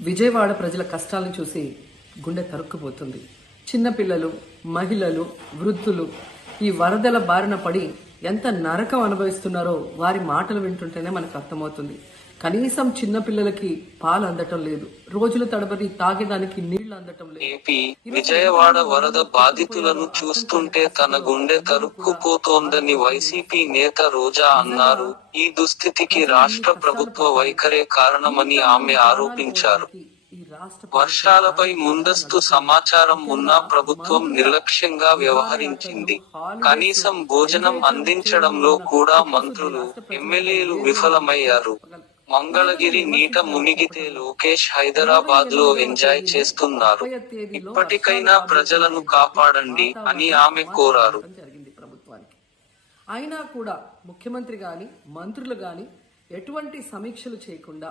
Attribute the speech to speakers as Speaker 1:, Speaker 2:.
Speaker 1: విజయవాడ ప్రజల కష్టాలను చూసి గుండె తరుక్కుపోతుంది. చిన్నపిల్లలు మహిళలు వృద్ధులు ఈ వరదల బారిన పడి ఎంత నరకం అనుభవిస్తున్నారో వారి మాటలు వింటుంటేనే మనకు అర్థమవుతుంది. కనీసం చిన్నపిల్లలకి పాలు అందటం లేదు. రోజులు తడబడి తాగేదానికి నీళ్ళు అందటం లేదు.
Speaker 2: ఏపీ విజయవాడ వరద బాధితులను చూస్తుంటే తన గుండె తరుక్కుపోతోందని వైసీపీ నేత రోజా అన్నారు. ఈ దుస్థితికి రాష్ట్ర ప్రభుత్వ వైఖరే కారణమని ఆమె ఆరోపించారు. వర్షాలపై ముందస్తు సమాచారం ఉన్నా ప్రభుత్వం నిర్లక్ష్యంగా వ్యవహరించింది. కనీసం భోజనం అందించడంలో కూడా మంత్రులు ఎమ్మెల్యేలు విఫలమయ్యారు. మంగళగిరి నీట మునిగితే లోకేష్ హైదరాబాద్లో ఎంజాయ్ చేస్తున్నారు. ఇప్పటికైనా ప్రజలను కాపాడండి అని ఆమె కోరారు.
Speaker 1: జరిగింది ప్రభుత్వానికి అయినా కూడా ముఖ్యమంత్రి గాని మంత్రులు గాని ఎటువంటి సమీక్షలు చేయకుండా